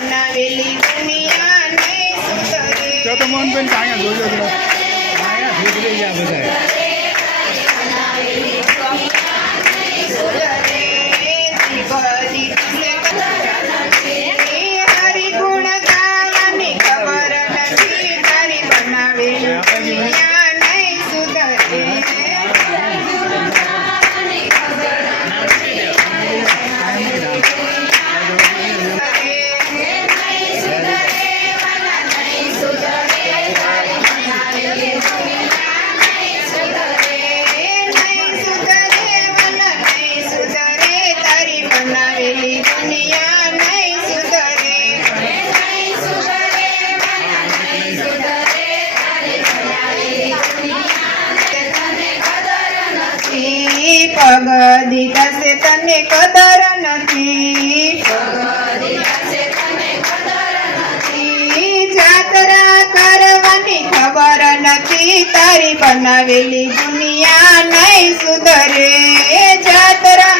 બનાવેલી દુનિયા નહીં સુધરે. તો મોહનબેન અહીંયા જોજો હરિગુણ ગાવાની ખબર નથી, તારી બનાવેલી દુનિયા નહીં સુધરે. બનાવેલી દુનિયા નહીં સુધરે. પગ દીધાશે તને કદર નથી, જાત્રા કરવાની ખબર નથી, તારી બનાવેલી દુનિયા નહીં સુધરે. જાત્રા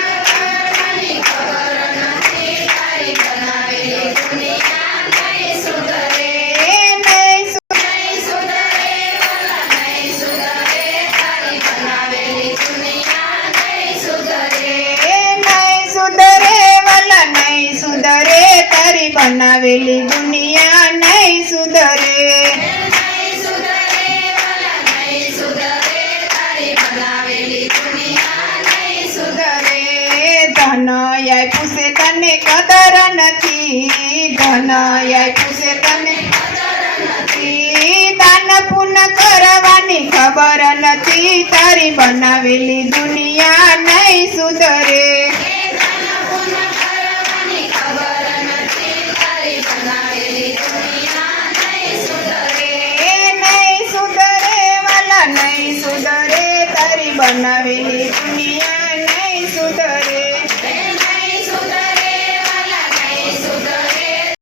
બનાવેલી દુનિયા નહીં સુધરે. ધન આપ્યું છે તને કદર નથી, ધન આપ્યું છે તને દાન પુણ્ય કરવાની ખબર નથી, તારી બનાવેલી દુનિયા નહીં સુધરે. નહીં સુધરે વાલા નહીં સુધરે, તારી બનાવેલી દુનિયા